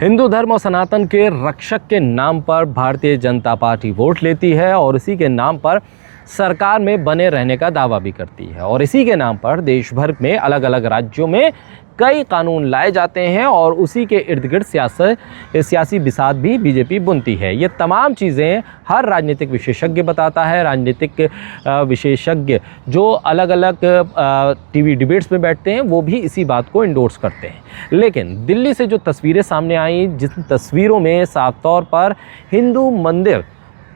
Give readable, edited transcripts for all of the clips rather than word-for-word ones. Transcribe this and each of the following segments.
हिंदू धर्म और सनातन के रक्षक के नाम पर भारतीय जनता पार्टी वोट लेती है और इसी के नाम पर सरकार में बने रहने का दावा भी करती है और इसी के नाम पर देश भर में अलग अलग राज्यों में कई कानून लाए जाते हैं और उसी के इर्द गिर्द सियासी बिसात भी बीजेपी बुनती है। ये तमाम चीज़ें हर राजनीतिक विशेषज्ञ बताता है। राजनीतिक विशेषज्ञ जो अलग अलग टीवी डिबेट्स में बैठते हैं वो भी इसी बात को इंडोर्स करते हैं। लेकिन दिल्ली से जो तस्वीरें सामने आई, जिन तस्वीरों में साफ तौर पर हिंदू मंदिर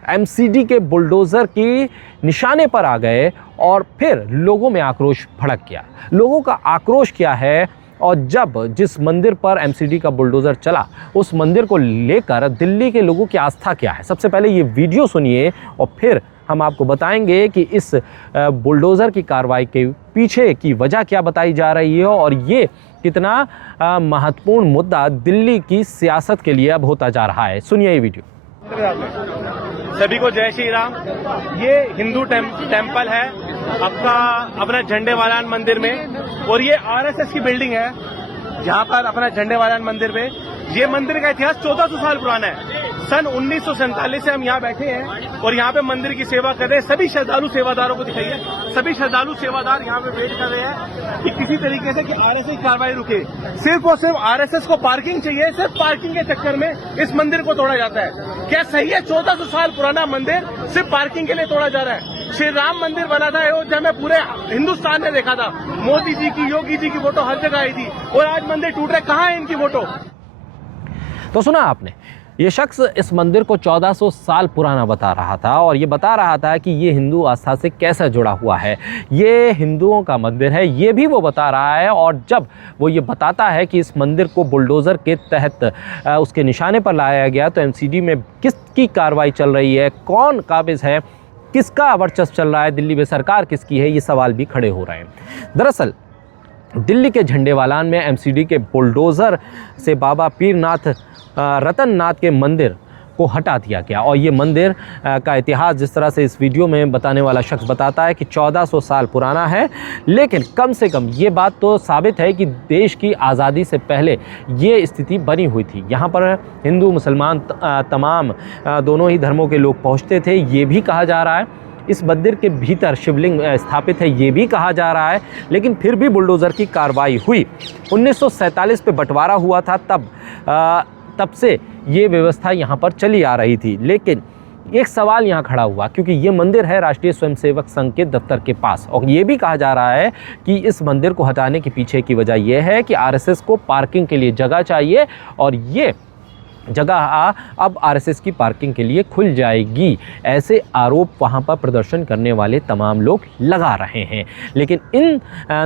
एमसीडी के बुलडोज़र की निशाने पर आ गए और फिर लोगों में आक्रोश भड़क गया। लोगों का आक्रोश क्या है और जब जिस मंदिर पर एमसीडी का बुलडोज़र चला उस मंदिर को लेकर दिल्ली के लोगों की आस्था क्या है, सबसे पहले ये वीडियो सुनिए और फिर हम आपको बताएंगे कि इस बुलडोज़र की कार्रवाई के पीछे की वजह क्या बताई जा रही है और ये कितना महत्वपूर्ण मुद्दा दिल्ली की सियासत के लिए अब होता जा रहा है। सुनिए ये वीडियो। सभी को जय श्री राम। ये हिंदू टेम्पल है आपका अपना झंडेवालान मंदिर में और ये आरएसएस की बिल्डिंग है जहाँ पर अपना झंडेवालान मंदिर में। ये मंदिर का इतिहास 1400 साल पुराना है। सन 1947 से हम यहाँ बैठे हैं और यहाँ पे मंदिर की सेवा कर रहे हैं। सभी श्रद्धालु सेवादारों को दिखाइए, सभी श्रद्धालु सेवादार यहाँ पे वेट कर रहे हैं कि किसी तरीके से कि आरएसएस की कार्रवाई रुके। सिर्फ और सिर्फ आरएसएस को पार्किंग चाहिए, सिर्फ पार्किंग के चक्कर में इस मंदिर को तोड़ा जाता है। क्या सही है? 1400 साल पुराना मंदिर सिर्फ पार्किंग के लिए तोड़ा जा रहा है। श्री राम मंदिर बना था अयोध्या में, पूरे हिंदुस्तान ने देखा था। मोदी जी की, योगी जी की फोटो हर जगह आई थी और आज मंदिर टूट रहा है। कहाँ है इनकी फोटो? तो सुना आपने, ये शख्स इस मंदिर को 1400 साल पुराना बता रहा था और ये बता रहा था कि ये हिंदू आस्था से कैसा जुड़ा हुआ है, ये हिंदुओं का मंदिर है, ये भी वो बता रहा है। और जब वो ये बताता है कि इस मंदिर को बुलडोज़र के तहत उसके निशाने पर लाया गया तो एमसीडी में किसकी कार्रवाई चल रही है, कौन काबिज़ है, किसका वर्चस्व चल रहा है, दिल्ली में सरकार किसकी है, ये सवाल भी खड़े हो रहे हैं। दरअसल दिल्ली के झंडेवालान में एमसीडी के बुलडोज़र से बाबा पीरनाथ रतननाथ के मंदिर को हटा दिया गया और ये मंदिर का इतिहास जिस तरह से इस वीडियो में बताने वाला शख्स बताता है कि 1400 साल पुराना है। लेकिन कम से कम ये बात तो साबित है कि देश की आज़ादी से पहले ये स्थिति बनी हुई थी। यहाँ पर हिंदू मुसलमान तमाम दोनों ही धर्मों के लोग पहुँचते थे, ये भी कहा जा रहा है। इस मंदिर के भीतर शिवलिंग स्थापित है, ये भी कहा जा रहा है। लेकिन फिर भी बुलडोज़र की कार्रवाई हुई। 1947 पे बंटवारा हुआ था, तब से ये व्यवस्था यहाँ पर चली आ रही थी। लेकिन एक सवाल यहाँ खड़ा हुआ क्योंकि ये मंदिर है राष्ट्रीय स्वयंसेवक संघ के दफ्तर के पास और ये भी कहा जा रहा है कि इस मंदिर को हटाने के पीछे की वजह यह है कि आरएसएस को पार्किंग के लिए जगह चाहिए और ये जगह अब आरएसएस की पार्किंग के लिए खुल जाएगी। ऐसे आरोप वहाँ पर प्रदर्शन करने वाले तमाम लोग लगा रहे हैं। लेकिन इन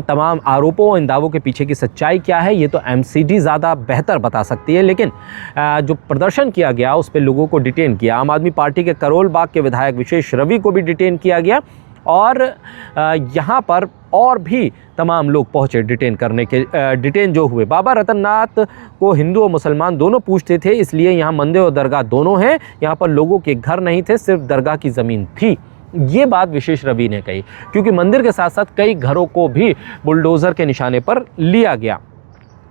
तमाम आरोपों, इन दावों के पीछे की सच्चाई क्या है ये तो एमसीडी ज़्यादा बेहतर बता सकती है। लेकिन जो प्रदर्शन किया गया उस पर लोगों को डिटेन किया। आम आदमी पार्टी के करोल बाग के विधायक विशेष रवि को भी डिटेन किया गया और यहाँ पर और भी तमाम लोग पहुँचे डिटेन जो हुए। बाबा रतननाथ को हिंदू और मुसलमान दोनों पूजते थे, इसलिए यहाँ मंदिर और दरगाह दोनों हैं। यहाँ पर लोगों के घर नहीं थे, सिर्फ दरगाह की ज़मीन थी। ये बात विशेष रवि ने कही क्योंकि मंदिर के साथ साथ कई घरों को भी बुलडोज़र के निशाने पर लिया गया।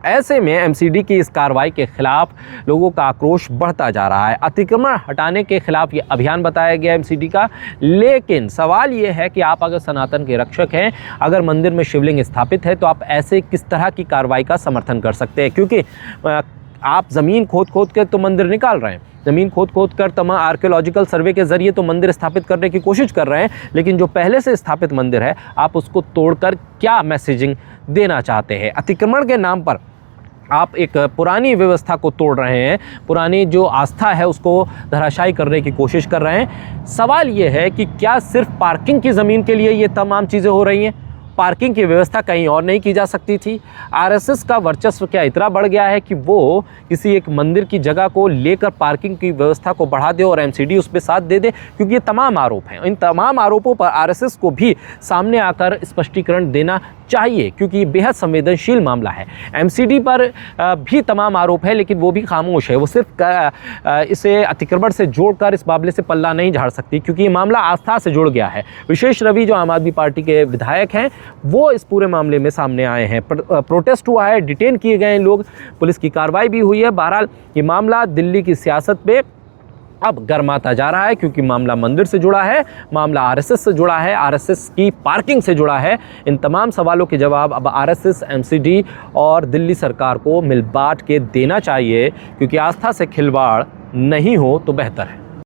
ऐसे में एमसीडी की इस कार्रवाई के खिलाफ लोगों का आक्रोश बढ़ता जा रहा है। अतिक्रमण हटाने के खिलाफ ये अभियान बताया गया एमसीडी का। लेकिन सवाल ये है कि आप अगर सनातन के रक्षक हैं, अगर मंदिर में शिवलिंग स्थापित है तो आप ऐसे किस तरह की कार्रवाई का समर्थन कर सकते हैं? क्योंकि आप ज़मीन खोद कर तो मंदिर निकाल रहे हैं, ज़मीन खोद कर तमाम आर्कियोलॉजिकल सर्वे के ज़रिए तो मंदिर स्थापित करने की कोशिश कर रहे हैं। लेकिन जो पहले से स्थापित मंदिर है आप उसको तोड़कर क्या मैसेजिंग देना चाहते हैं? अतिक्रमण के नाम पर आप एक पुरानी व्यवस्था को तोड़ रहे हैं, पुरानी जो आस्था है उसको धराशायी करने की कोशिश कर रहे हैं। सवाल ये है कि क्या सिर्फ पार्किंग की ज़मीन के लिए ये तमाम चीज़ें हो रही हैं? पार्किंग की व्यवस्था कहीं और नहीं की जा सकती थी? आरएसएस का वर्चस्व क्या इतना बढ़ गया है कि वो किसी एक मंदिर की जगह को लेकर पार्किंग की व्यवस्था को बढ़ा दे और एमसीडी उस पर साथ दे दे? क्योंकि ये तमाम आरोप हैं। इन तमाम आरोपों पर आरएसएस को भी सामने आकर स्पष्टीकरण देना चाहिए क्योंकि ये बेहद संवेदनशील मामला है। एमसीडी पर भी तमाम आरोप है लेकिन वो भी खामोश है। वो सिर्फ इसे अतिक्रमण से जोड़कर इस मामले से पल्ला नहीं झाड़ सकती क्योंकि ये मामला आस्था से जुड़ गया है। विशेष रवि जो आम आदमी पार्टी के विधायक हैं वो इस पूरे मामले में सामने आए हैं। प्रोटेस्ट हुआ है, डिटेन किए गए हैं लोग, पुलिस की कार्रवाई भी हुई है। बहरहाल ये मामला दिल्ली की सियासत पे अब गर्माता जा रहा है, क्योंकि मामला मंदिर से जुड़ा है, मामला आरएसएस से जुड़ा है, आरएसएस की पार्किंग से जुड़ा है। इन तमाम सवालों के जवाब अब आरएसएस, एमसीडी और दिल्ली सरकार को मिल बांट के देना चाहिए, क्योंकि आस्था से खिलवाड़ नहीं हो तो बेहतर है।